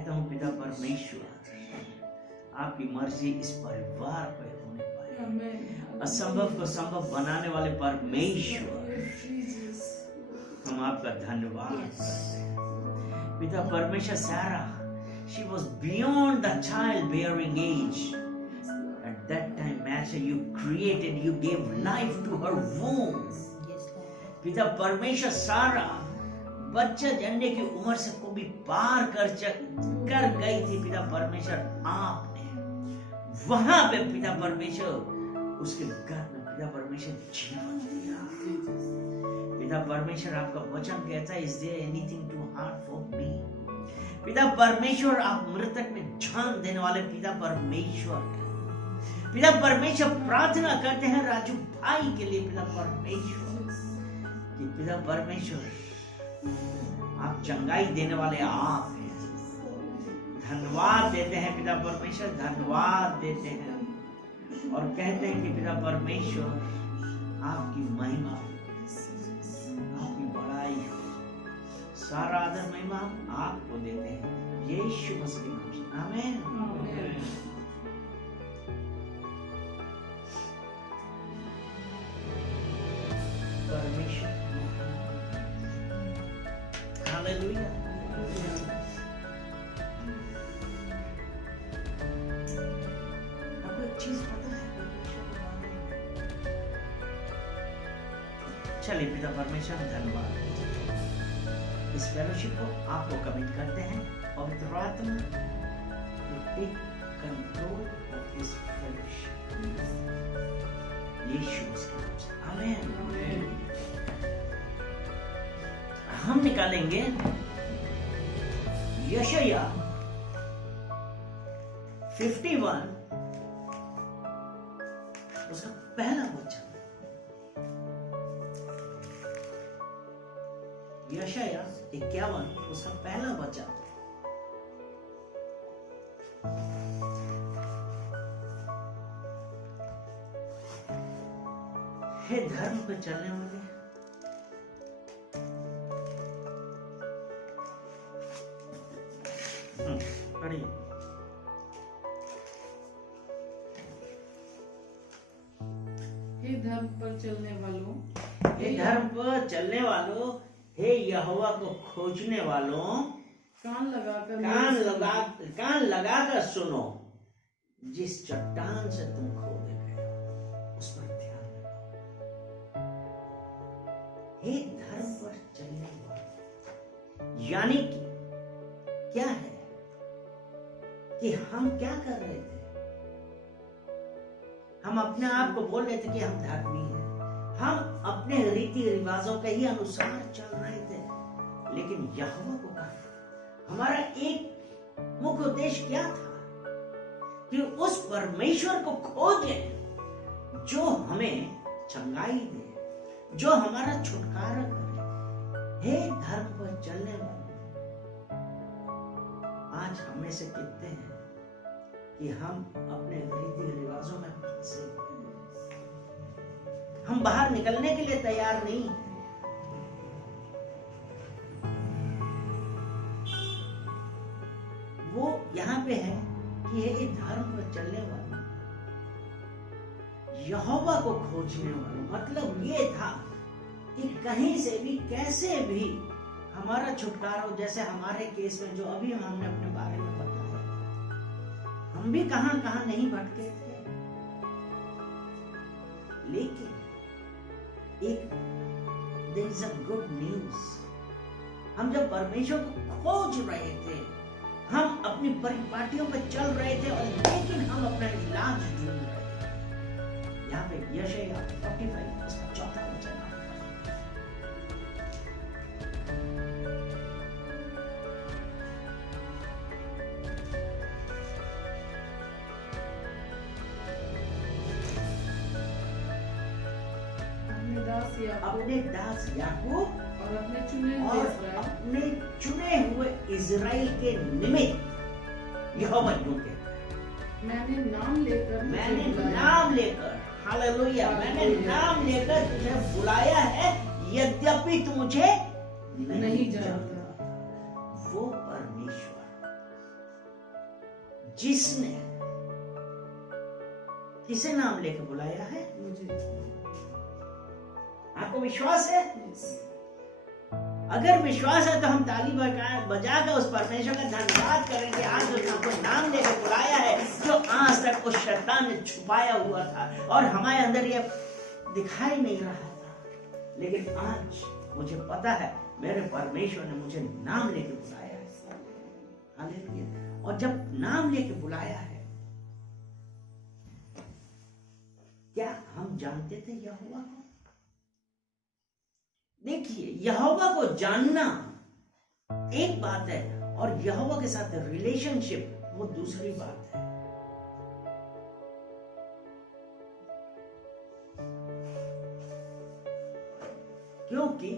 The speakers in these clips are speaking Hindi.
कहता हूँ पिता परमेश्वर आपकी मर्जी इस परिवार पे होने पाए। असंभव को संभव बनाने वाले परमेश्वर, हम आपका धन्यवाद करते हैं। पिता परमेश्वर, सारा she was beyond the childbearing age. At that time, Master, you created, you gave life to her womb. पिता परमेश्वर, सारा बच्चा जनने की उम्र से को भी पार कर गई थी। पिता परमेश्वर, आपने वहां पे पिता परमेश्वर उसके गर्भ में पिता परमेश्वर जीवन दिया। पिता परमेश्वर, आपका वचन कहता है, Is there anything too hard for me? पिता परमेश्वर, आप मृतक में जान देने वाले पिता परमेश्वर, पिता परमेश्वर, प्रार्थना करते हैं राजू भाई के लिए। पिता परमेश्वर, कि पिता परमेश्वर आप चंगाई देने वाले आप हैं। धन्यवाद देते हैं पिता परमेश्वर, धन्यवाद देते हैं और कहते हैं कि पिता परमेश्वर आपकी महिमा, आपकी बड़ाई हो। सारा आदर महिमा आपको देते हैं यीशु मसीह के नाम से, आमीन। परमेश्वर, हालेलुया। आपको एक चीज पता है, चलिए पिता परमेश्वर धन्यवाद। इस फेलोशिप को आपको कमिट करते हैं। पवित्र आत्मा, take control of this fellowship, Yeshu Masih के नाम से, आमीन। हम निकालेंगे यशाया 51 उसका पहला वचन। यशाया 51 उसका पहला वचन। हे धर्म पर चलने वाले, पढ़िए। हे धर्म पर चलने वालों, हे धर्म पर चलने वालों, हे यहोवा को खोजने वालों, कान लगाकर सुनो। जिस चट्टान से तुम खोदे गए उस पर ध्यान लगाओ। हे धर्म पर चलने वाले, यानी कि क्या है कि हम क्या कर रहे थे? हम अपने आप को बोल रहे थे कि हम धर्मी हैं, हम अपने रीति रिवाजों के ही अनुसार चल रहे थे। लेकिन यहोवा को कहा, हमारा एक मुख्य उद्देश्य क्या था कि उस परमेश्वर को खोजें जो हमें चंगाई दे, जो हमारा छुटकारा करे। हे धर्म पर चलने वाले, आज हम में से कितने हैं कि हम अपने रीति रिवाजों में फंसे हुए हैं, हम बाहर निकलने के लिए तैयार नहीं हैं। वो यहाँ पे है कि ये धर्म पर चलने वाले, यहोवा को खोजने वाले, मतलब ये था कि कहीं से भी कैसे भी हमारा छुटकारा हो। जैसे हमारे केस में जो अभी हमने अपने बारे में बताया, हम भी कहां कहां नहीं भटके थे, लेकिन एक there is a good news. हम जब परमेश्वर को खोज रहे थे, हम अपनी परिपाटियों पर चल रहे थे, और लेकिन हम अपना इलाज ढूंढ रहे थे। यहाँ पे यशाया 45 उसका चौथा वचन। अपने दास याकूब और अपने चुने हुए इज़राइल के निमित्त यहोवा यूं कहता है, मैंने नाम लेकर हालेलुया, मैंने नाम लेकर तुझे बुलाया है, यद्यपि तू मुझे नहीं जानता। वो परमेश्वर जिसने किसे नाम लेके बुलाया है? मुझे। आपको विश्वास है? अगर विश्वास है तो हम ताली बजाकर उस परमेश्वर का धन्यवाद करेंगे। आज उसने हमको नाम लेके बुलाया है, जो आज तक उस शैतान ने छुपाया हुआ था और हमारे अंदर ये दिखाई नहीं रहा था, लेकिन आज मुझे पता है मेरे परमेश्वर ने मुझे नाम लेके बुलाया है। हालेलुया। और जब नाम लेके बुलाया है, क्या हम जानते थे यहोवा को? देखिए, यहोवा को जानना एक बात है और यहोवा के साथ रिलेशनशिप वो दूसरी बात है। क्योंकि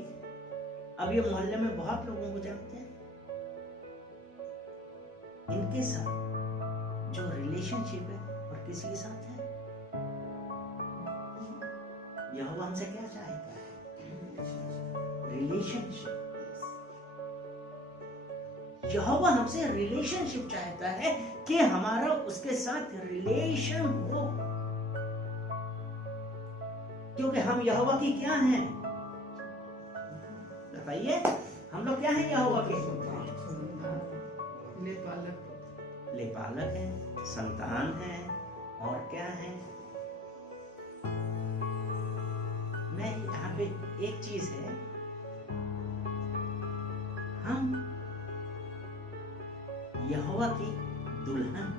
अब ये मोहल्ले में बहुत लोगों को जानते हैं, इनके साथ जो रिलेशनशिप है और किसी के साथ है, यहोवा हमसे क्या चाहता है? रिलेशनशिप। यहोवा हमसे रिलेशनशिप चाहता है कि हमारा उसके साथ रिलेशन हो, क्योंकि हम यहोवा की क्या हैं? बताइए, हम लोग क्या हैं यहोवा के? लेपालक हैं, संतान हैं, और क्या हैं? मैं यहाँ पे एक चीज है, हम यहोवा की दुल्हन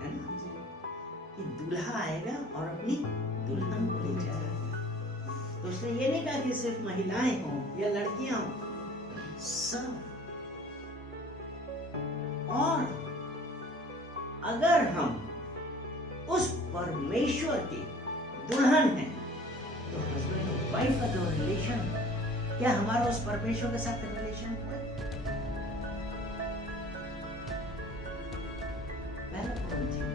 है ना? कि दूल्हा आएगा और अपनी दुल्हन को ले जाएगा। तो उसने ये नहीं कहा कि सिर्फ महिलाएं हों या लड़कियां हों, सब। और अगर हम उस परमेश्वर की दुल्हन है, तो हस्बैंड और वाइफ का जो रिलेशन, क्या हमारा उस परमेश्वर के साथ रिलेशन है? पहला कुरिन्थियों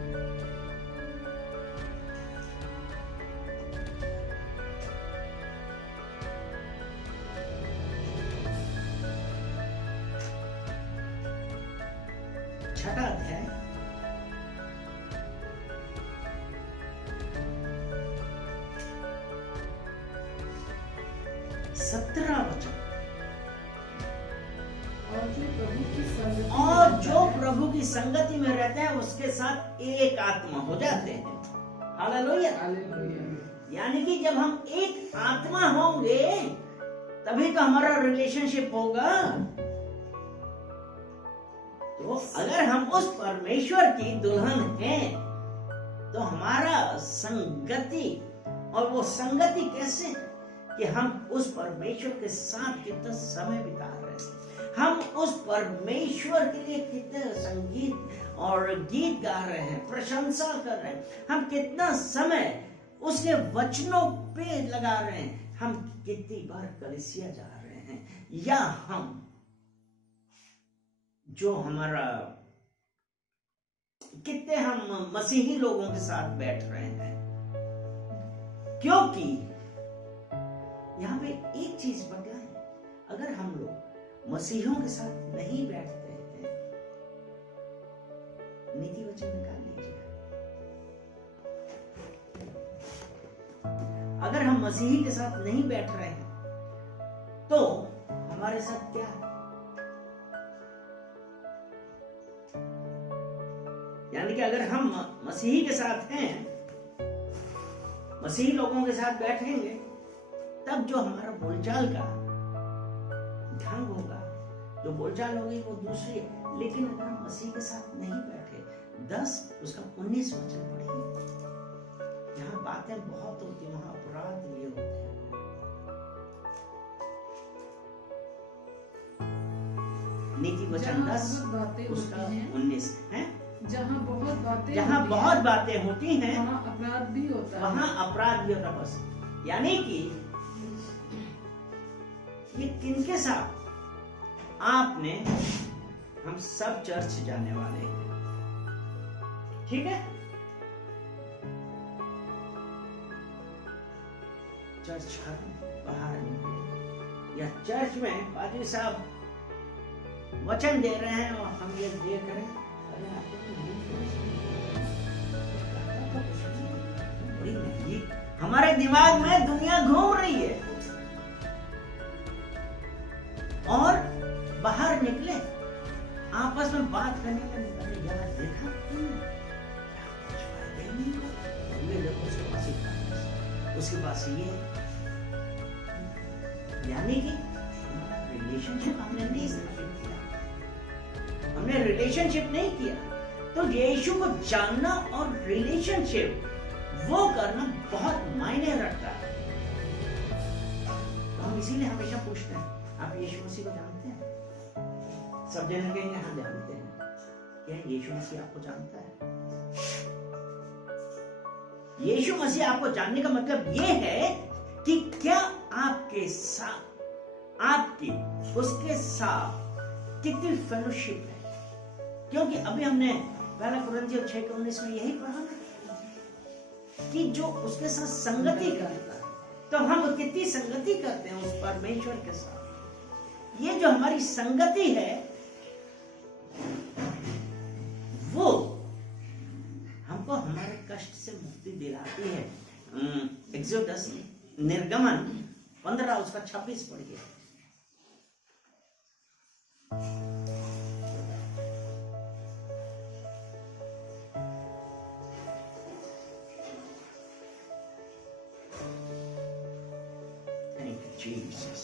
छठा अध्याय 17 वचन। और जो प्रभु की संगति में रहते हैं उसके साथ एक आत्मा हो जाते हैं। हालेलुया। यानी कि जब हम एक आत्मा होंगे तभी तो हमारा रिलेशनशिप होगा। तो अगर हम उस परमेश्वर की दुल्हन हैं तो हमारा संगति, और वो संगति कैसे कि हम उस परमेश्वर के साथ कितना समय बिता रहे हैं, हम उस परमेश्वर के लिए कितने संगीत और गीत गा रहे हैं, प्रशंसा कर रहे हैं, हम कितना समय उसके वचनों पे लगा रहे हैं, हम कितनी बार कलीसिया जा रहे हैं, या हम जो हमारा कितने हम मसीही लोगों के साथ बैठ रहे हैं। क्योंकि यहां पे एक चीज बदला है, अगर हम लोग मसीहियों के साथ नहीं बैठते हैं, नीति वचन निकाल लीजिए, अगर हम मसीही के साथ नहीं बैठ रहे हैं तो हमारे साथ क्या है? यानी कि अगर हम मसीही के साथ हैं, मसीही लोगों के साथ बैठेंगे, तब जो हमारा बोलचाल का ढंग होगा, जो बोलचाल होगी वो दूसरी है। लेकिन अगर हम मसीह के साथ नहीं बैठे, 10 उसका 19 वचन पढ़िए, जहां बातें बहुत होती है वहां अपराध भी होते हैं। नीति वचन 10 उसका 19 है। जहाँ बहुत बातें होती हैं वहाँ अपराध भी होता है। वहाँ अपराध भी होता। बस यानी कि ये किनके साथ आपने, हम सब चर्च जाने वाले हैं, ठीक है? चर्च खत्म, बाहर निकले, या चर्च में पादरी साहब वचन दे रहे हैं और हम ये देख रहे हैं, अरे आपको तो नहीं, हमारे दिमाग में दुनिया घूम रही है। और बाहर निकले, आपस में बात करने लगे, यार देखा उसके पास ये, यानी कि रिलेशनशिप हमने नहीं स्थापित किया, हमने रिलेशनशिप नहीं किया। तो यीशु को जानना और रिलेशनशिप वो करना बहुत मायने रखता है। तो हम इसीलिए हमेशा पूछते हैं, आप यीशु मसीह को जानते हैं? सब जन कहेंगे हाँ जानते हैं। क्या यीशु मसीह आपको जानता है? यीशु मसीह आपको जानने का मतलब ये है कि क्या आपके साथ, आपकी उसके साथ कितनी फेलोशिप है। क्योंकि अभी हमने पहला कुरिन्थियों 6:19 में यही पढ़ा कि जो उसके साथ संगति करता है, तो हम कितनी संगति करते हैं उस परमेश्वर के साथ। ये जो हमारी संगति है वो हमको हमारे कष्ट से मुक्ति दिलाती है। एक्सोडस, निर्गमन 15 उसका 26 पढ़िए। Thank you Jesus.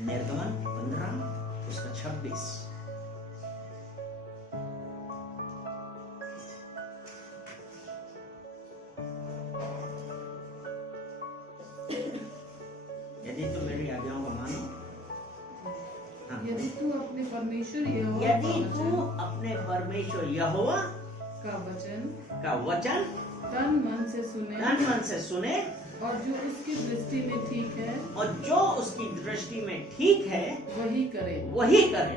निर्गमन 15 उसका 26। यदि तुम मेरी आज्ञाओं को मानो, यदि तू अपने परमेश्वर यहोवा यदि तू अपने परमेश्वर यहोवा का वचन तन मन से सुने और जो उसकी दृष्टि में ठीक है, और जो उसकी दृष्टि में ठीक है वही करे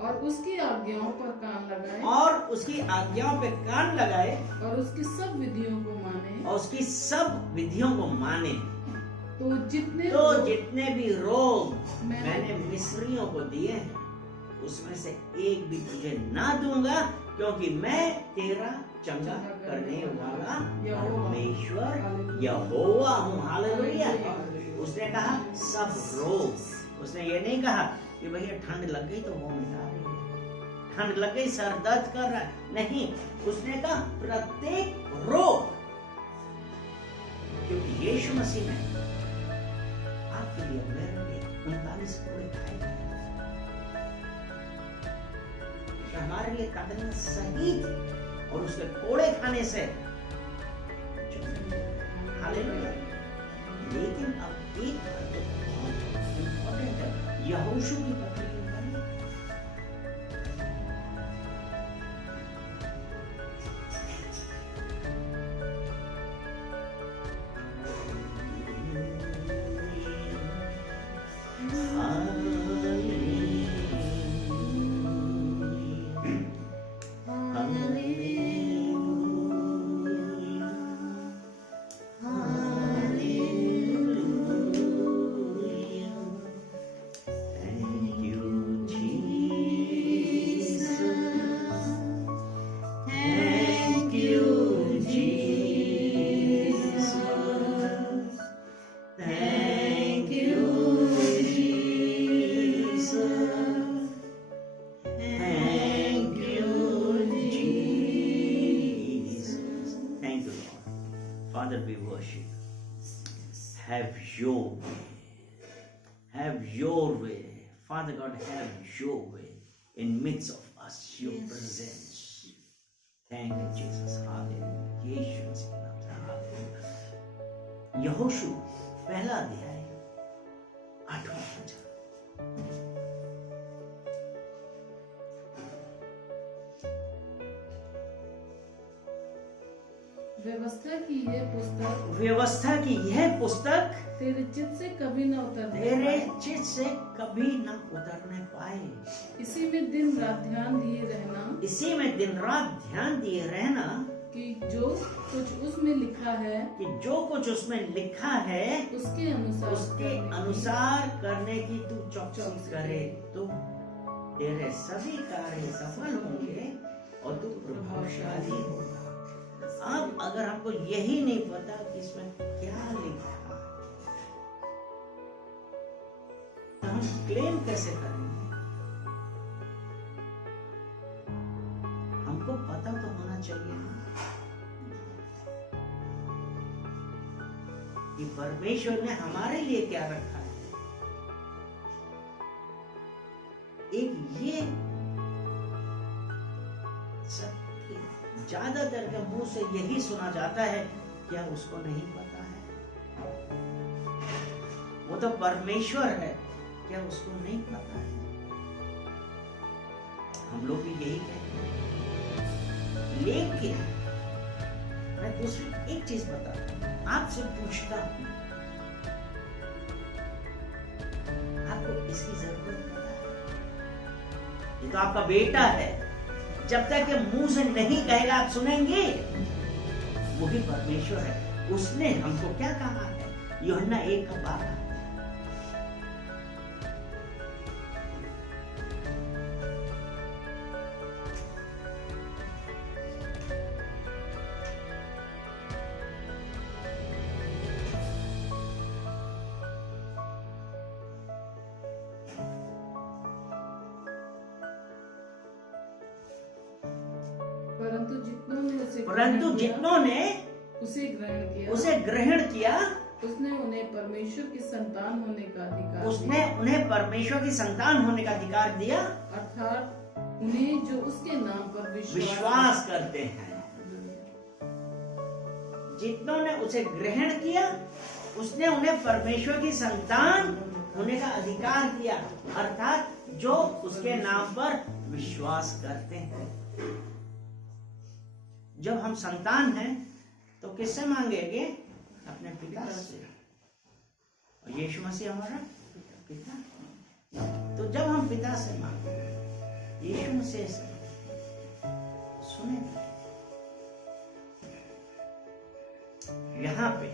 और उसकी आज्ञाओं पर कान लगाए और उसकी आज्ञाओं पे कान लगाए और उसकी सब विधियों को माने तो जितने भी रोग मैंने मिस्रियों को दिए हैं उसमें से एक भी तुझे ना दूंगा, क्योंकि मैं तेरा चंगा करने वाला परमेश्वर यहोवा हूँ। हालेलुया। उसने कहा सब रोग, उसने ये नहीं कहा कि भैया ठंड लग गई तो वो मिटा रही है, ठंड लग गई सर दर्द कर रहा है, नहीं, उसने कहा प्रत्येक रोग, क्योंकि यीशु मसीह ने आपके लिए मेरे लिए 39 कोड़े खाए, हमारे लिए कदम सही थी, और उसके कोड़े खाने से हालेलुया। लेकिन अब एक बात तो बहुत इंपॉर्टेंट है, यहोशू की पत्री Father, we worship. Have your way. Father God, have your way in midst of us, your presence. Thank you, Jesus. Hallelujah. यीशु मसीह के नाम से हालेलुया। यहोशू पहला अध्याय 8वां वचन। व्यवस्था की यह पुस्तक तेरे चित्त से कभी न उतरने पाए। इसी में दिन रात ध्यान दिए रहना कि जो कुछ उसमें लिखा है, कि जो कुछ उसमें लिखा है उसके अनुसार करने की तू चौकसी करे तो तेरे सभी कार्य सफल होंगे और तू प्रभावशाली होगा। अब अगर हमको यही नहीं पता कि इसमें क्या लिखा है तो हम क्लेम कैसे करेंगे? हमको पता तो होना चाहिए ना कि परमेश्वर ने हमारे लिए क्या रखा है। एक ये ज्यादातर के मुंह से यही सुना जाता है, क्या उसको नहीं पता है? वो तो परमेश्वर है, क्या उसको नहीं पता है? हम लोग भी यही कहते हैं। लेकिन मैं दूसरी एक चीज बताता हूं, आपसे पूछता हूं, आपको इसकी जरूरत पता है? ये तो आपका बेटा है, जब तक ये मुंह से नहीं कहेगा आप सुनेंगे। वही परमेश्वर है, उसने हमको क्या कहा है? यूहन्ना 1:12, परंतु जितनों ने उसे ग्रहण किया उसने उन्हें परमेश्वर की संतान होने का अधिकार उन्हें परमेश्वर की संतान होने का अधिकार दिया, अर्थात उन्हें जो उसके नाम पर विश्वास करते हैं। जितनों ने उसे ग्रहण किया उसने उन्हें परमेश्वर की संतान होने का अधिकार दिया, अर्थात जो उसके नाम पर विश्वास करते हैं। जब हम संतान हैं तो किससे मांगेंगे? अपने पिता से। और यीशु मसीह हमारा पिता। तो जब हम पिता से मांगे, यीशु मसीह से सुने। यहाँ पे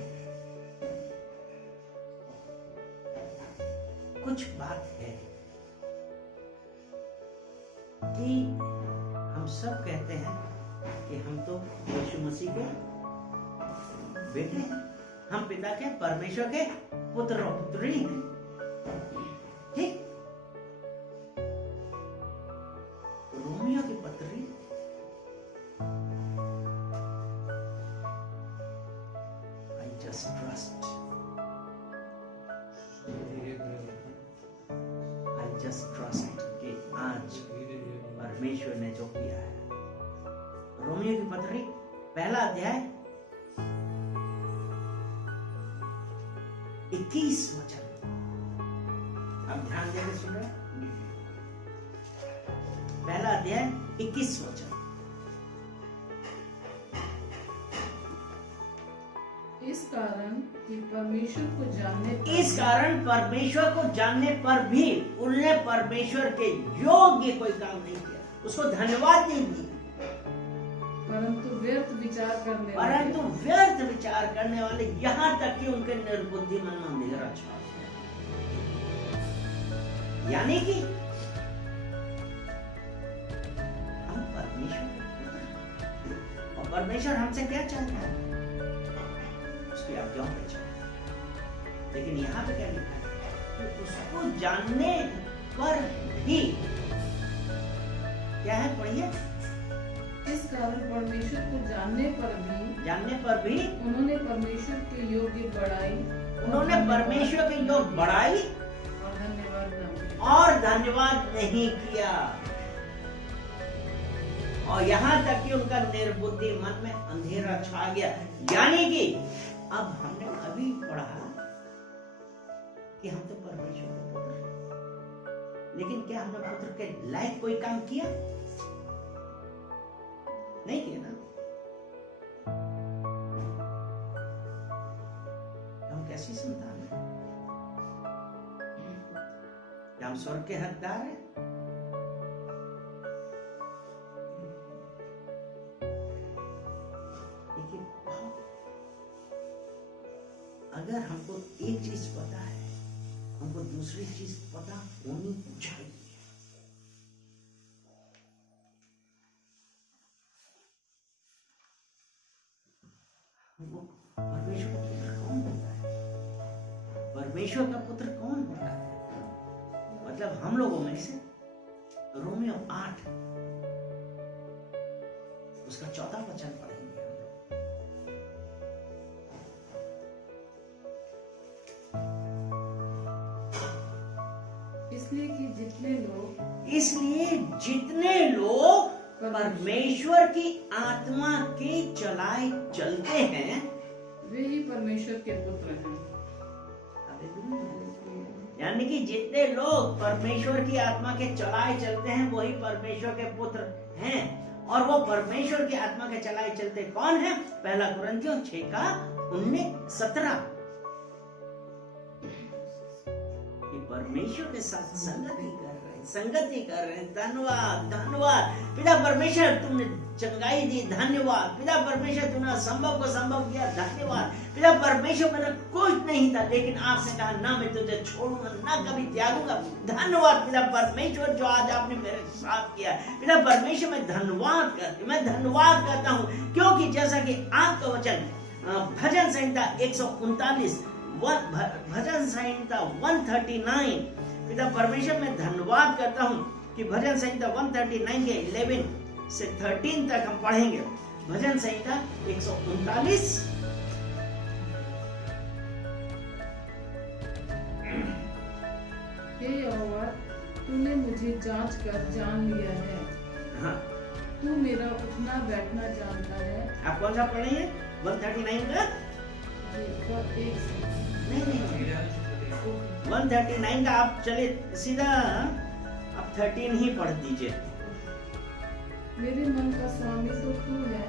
कुछ बात है कि हम सब कहते हैं कि हम तो यीशु मसीह के बेटे हैं, हम पिता के परमेश्वर के पुत्र और पुत्री हैं। ठीक? रोमियो की पत्री I just trust कि आज परमेश्वर ने जो किया है। रोमियो की पत्री 1 अध्याय 21 वचन। अब ध्यान देकर सुन रहे? 1 अध्याय 21 वचन। इस कारण परमेश्वर को जानने पर भी उन्होंने परमेश्वर के योग्य कोई काम नहीं किया, उसको धन्यवाद नहीं दिया, परंतु व्यर्थ विचार करने वाले यहाँ तक कि उनके निर्बुद्धि मन में अंधेरा छा गया। यानी कि हम परमेश्वर और परमेश्वर हमसे क्या चाहता है? उसकी आज्ञाओं पे चलना। लेकिन यहाँ पे क्या लिखा है कि उसको जानने पर भी क्या है? पढ़िए। इस कारण परमेश्वर को जानने पर भी उन्होंने परमेश्वर के योग्य बढ़ाई और धन्यवाद नहीं किया। और यहाँ तक कि उनका निर्बुद्धि मन में अंधेरा छा गया। यानी कि अब हमने अभी पढ़ा कि हम तो परमेश्वर के पुत्र हैं, लेकिन क्या हमने पुत्र के लायक कोई काम किया? नहीं किया ना। हम कैसी संतान हैं? क्या हम स्वर्ग के हकदार हैं? अगर हमको एक चीज पता है, हमको दूसरी चीज पता होनी चाहिए। हमको परमेश्वर का पुत्र कौन होता है? परमेश्वर का पुत्र कौन होता है? मतलब हम लोगों में से रोमियो 8 उसका 14 वचन पढ़ेंगे हम लोग। इसलिए जितने लोग परमेश्वर की आत्मा के चलाए चलते हैं वे ही परमेश्वर के पुत्र हैं। यानी कि जितने लोग परमेश्वर की आत्मा के चलाए चलते हैं वही परमेश्वर के पुत्र हैं। और वो परमेश्वर की आत्मा के चलाए चलते कौन है? पहला कुरिन्थियों 6:19-17 कि परमेश्वर के साथ संगति कर रहे हैं। धन्यवाद धन्यवाद पिता परमेश्वर, तुमने चंगाई दी, धन्यवाद पिता परमेश्वर, तुमने असंभव को संभव किया, धन्यवाद पिता परमेश्वर। मेरा कुछ नहीं था लेकिन आपने कहा ना मैं तुझे छोड़ूंगा ना कभी त्यागूंगा। धन्यवाद पिता परमेश्वर जो आज आपने मेरे साथ किया। पिता परमेश्वर मैं धन्यवाद करता हूँ क्योंकि जैसा कि आपका वचन भजन संहिता 139 भजन संहिता 139 पिता परमेश्वर मैं धन्यवाद करता हूँ कि भजन संहिता 139 के 11 से 13 तक हम पढ़ेंगे। भजन संहिता 139 हे यहोवा, तूने मुझे जांच कर जान लिया है। हाँ, तू मेरा उठना बैठना जानता है। आप कौन सा पढ़ेंगे? 139 का नहीं 139 का आप चले सीधा आप 13 ही पढ़ दीजिए। मेरे मन का स्वामी तो तू है।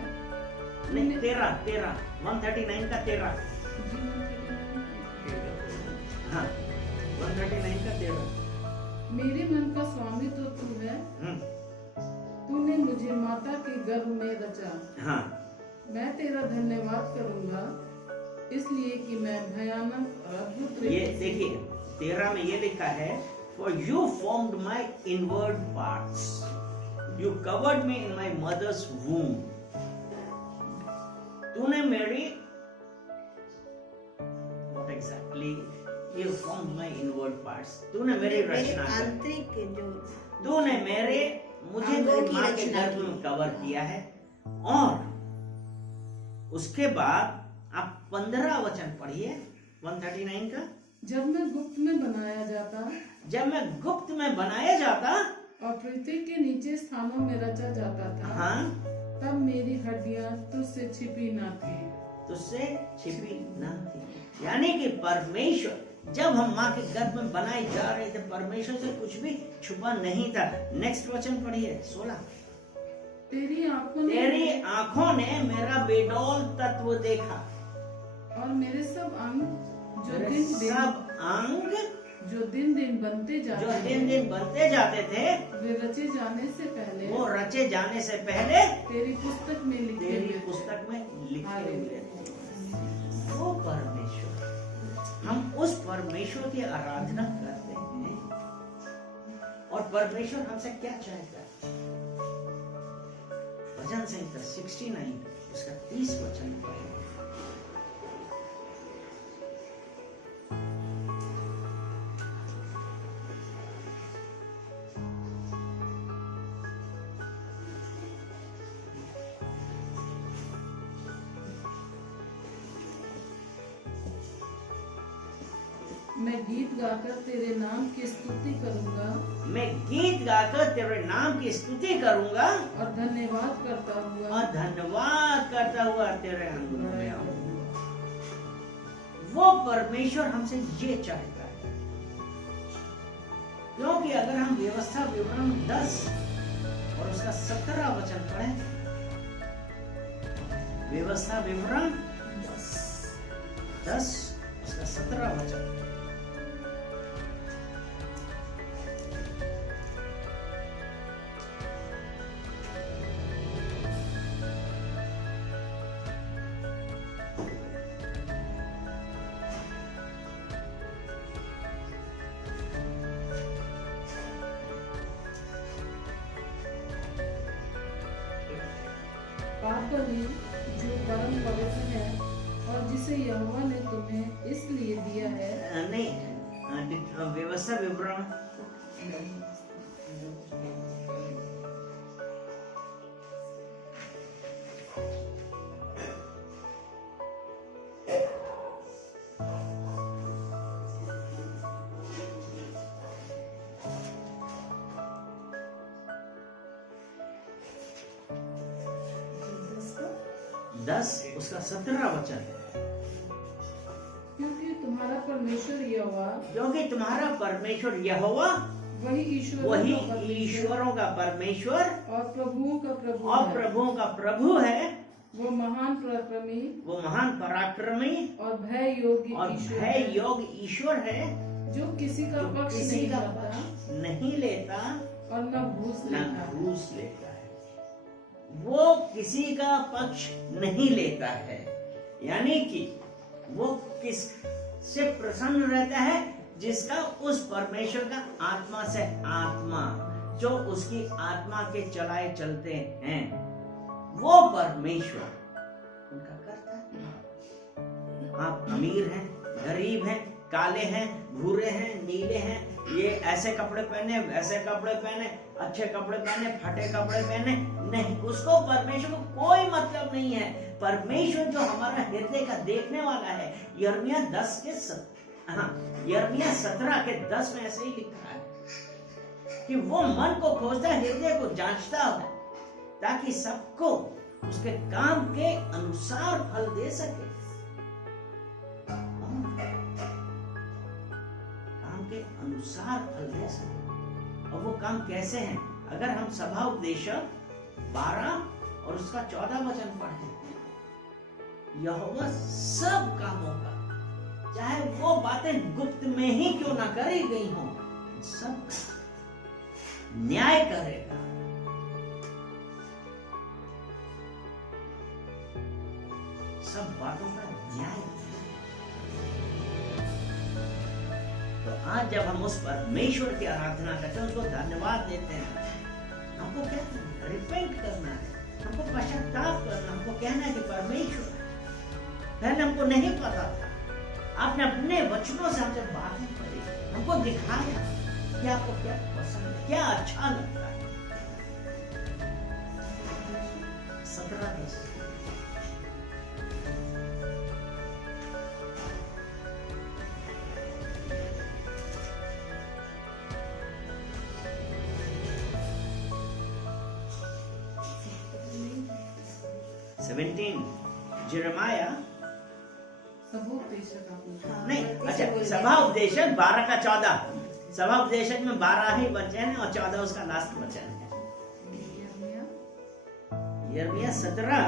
नहीं 13 139 का 13। हाँ 139 का 13। मेरे मन का स्वामी तो तू है। तूने मुझे माता के गर्भ में रचा। हाँ मैं तेरा धन्यवाद करूंगा इसलिए कि मैं भयानक और अद्भुत। ये देखिए 13 में ये लिखा है, For you formed my inward parts, you covered me in my mother's womb. तूने मेरी what exactly you formed my inward parts. तूने मेरी रचना की। तूने मुझे मेरी माँ के गर्भ में कवर किया है। और उसके बाद आप 15 वचन पढ़िए 139 का। जब मैं गुप्त में बनाया जाता और पृथ्वी के नीचे स्थानों में रचा जाता था। हाँ, तब मेरी हड्डियां तुझसे छिपी ना थी। यानी कि परमेश्वर जब हम माँ के गर्भ में बनाए जा रहे थे परमेश्वर से कुछ भी छुपा नहीं था। नेक्स्ट वचन पढ़िए 16। तेरी आंखों ने मेरा बेडौल तत्व देखा और मेरे सब अंग जो दिन दिन बनते जाते थे वे रचे जाने से पहले तेरी पुस्तक में लिखे हुए। वो परमेश्वर, हम उस परमेश्वर की आराधना करते हैं। और परमेश्वर हमसे क्या चाहता है? भजन संहिता 69 उसका 30 वचन पढ़ें। मैं गीत गाकर तेरे नाम की स्तुति करूंगा और धन्यवाद करता हुआ तेरे आंगनों में आऊंगा। वो परमेश्वर हमसे ये चाहता है। क्योंकि अगर हम व्यवस्था विवरण 10 और उसका 17 वचन पढ़ें, व्यवस्था विवरण 10 उसका 17 वचन। पापबलि जो परम पवित्र है और जिसे यहोवा ने तुम्हें इसलिए दिया है। नहीं, व्यवस्था विवरण उसका 17वां वचन, क्योंकि तुम्हारा परमेश्वर यहोवा वही ईश्वरों का परमेश्वर और प्रभुओं का प्रभु है। वो महान पराक्रमी और भय योग्य ईश्वर है, जो किसी का पक्ष नहीं लेता और न घूस लेता है। वो किसी का पक्ष नहीं लेता है, यानी कि वो किस से प्रसन्न रहता है, जिसका उस परमेश्वर का आत्मा से आत्मा, जो उसकी आत्मा के चलाए चलते हैं, वो परमेश्वर उनका करता है। आप अमीर हैं, गरीब हैं, काले हैं, भूरे हैं, नीले हैं, ये ऐसे कपड़े पहने, वैसे कपड़े पहने, अच्छे कपड़े पहने, फटे कपड़े पहने, नहीं, उसको परमेश्वर को कोई मतलब नहीं है। परमेश्वर जो हमारा हृदय का देखने वाला है, यिर्मयाह 17:10 में ऐसे ही लिखा है कि वो मन को खोजता है, हृदय को जांचता है, ताकि सबको उसके काम के अनुसार फल दे सके। काम के अनुसार फल दे सके। और वो काम कैसे हैं? अगर हम सभा उपदेशक 12 और उसका 14 वचन पढ़ें, यहोवा सब कामों का, चाहे वो बातें गुप्त में ही क्यों ना करी गई हो, सब न्याय करेगा। सब बातों का न्याय। तो आज जब हम उस परमेश्वर की आराधना करते हैं, उसको धन्यवाद देते हैं, हमको क्या रिपेंट करना है, हमको पश्चाताप करना, हमको कहना है कि परमेश्वर, पहले हमको नहीं पता था, आपने अपने वचनों से हमसे बातें करी, हमको दिखाया कि आपको क्या पसंद है, क्या अच्छा लगता है। 17 17 यिर्मयाह नहीं, अच्छा, सभा उपदेशक 12 का 14, सभा उपदेशक में 12 ही वचन है और 14 उसका लास्ट वचन है। यिर्मयाह 17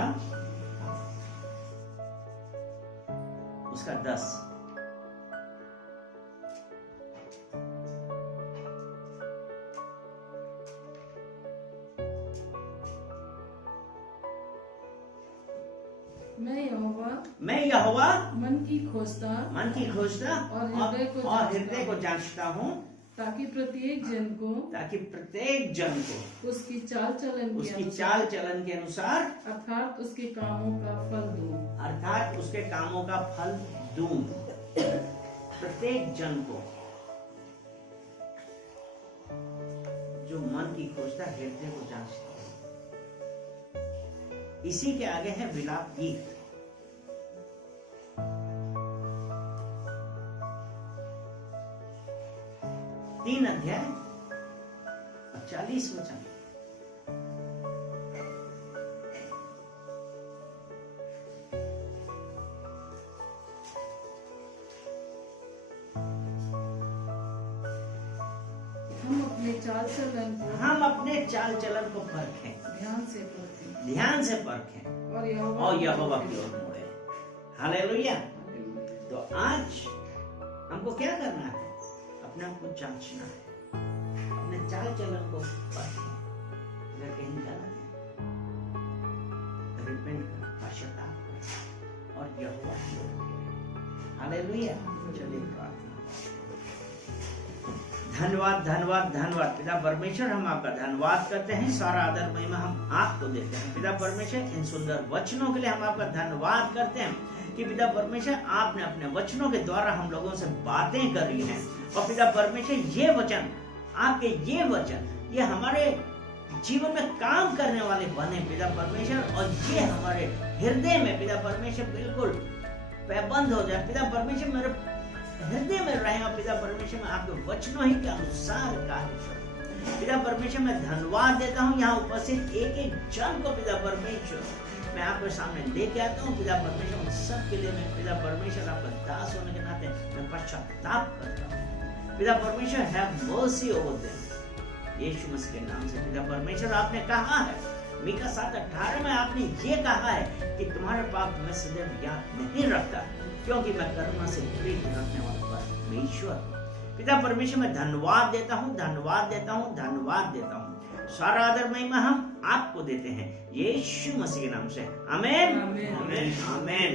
उसका 10। मैं यहोवा मन की खोजता और हृदय को जांचता हूँ, ताकि प्रत्येक जन को उसकी चाल चलन के अनुसार अर्थात उसके कामों का फल दूं। प्रत्येक जन को, जो मन की खोजता, हृदय को जांचता। इसी के आगे है विलाप गीत। तीन अध्याय 40 वचन। हम अपने चाल चलन को परखें, ध्यान से परखें और यहोवा की ओर मुड़े। हालेलुया। तो आज हमको क्या करना है? अपने आप को जांचना है, अपने चाल चलन को परखें। अगर कहीं गलत है, रिपेंट कर, पश्चाताप कर और यहोवा की ओर मुड़े। हालेलुया। चलिए प्रार्थना। धन्यवाद धन्यवाद धन्यवाद पिता परमेश्वर, हम आपका धन्यवाद करते हैं, सारा आदर महिमा हम आपको देते हैं पिता परमेश्वर। इन सुंदर वचनों के लिए हम आपका धन्यवाद करते हैं कि पिता परमेश्वर आपने अपने वचनों के द्वारा हम लोगों से बातें करी हैं। और पिता परमेश्वर ये वचन, आपके ये वचन, ये हमारे जीवन में काम करने वाले बने पिता परमेश्वर, और ये हमारे हृदय में पिता परमेश्वर बिल्कुल पैबंद हो जाए पिता परमेश्वर, मेरे हृदय में रहेगा पिता परमेश्वर। मैं आपके वचनों ही के अनुसार कार्य करूं पिता परमेश्वर। मैं धन्यवाद देता हूँ यहाँ उपस्थित एक एक जन को पिता परमेश्वर, मैं आपके सामने लेके आता हूँ पिता परमेश्वर। उन सब के लिए मैं पिता परमेश्वर आपका दास होने के नाते मैं पश्चाताप करता हूँ पिता परमेश्वर। हैव मर्सी ओवर देम यीशु मसीह के नाम से पिता परमेश्वर। आपने कहा है मीका 7:18 में, आपने ये कहा है कि तुम्हारे पाप मैं सदैव याद नहीं रखता, क्योंकि मैं करुणा से प्रीति रखने वाला परमेश्वर पिता परमेश्वर। मैं धन्यवाद देता हूँ, धन्यवाद देता हूँ, धन्यवाद देता हूँ। सारा आदर महिमा हम आपको देते हैं यीशु मसीह के नाम से। आमीन आमीन आमीन।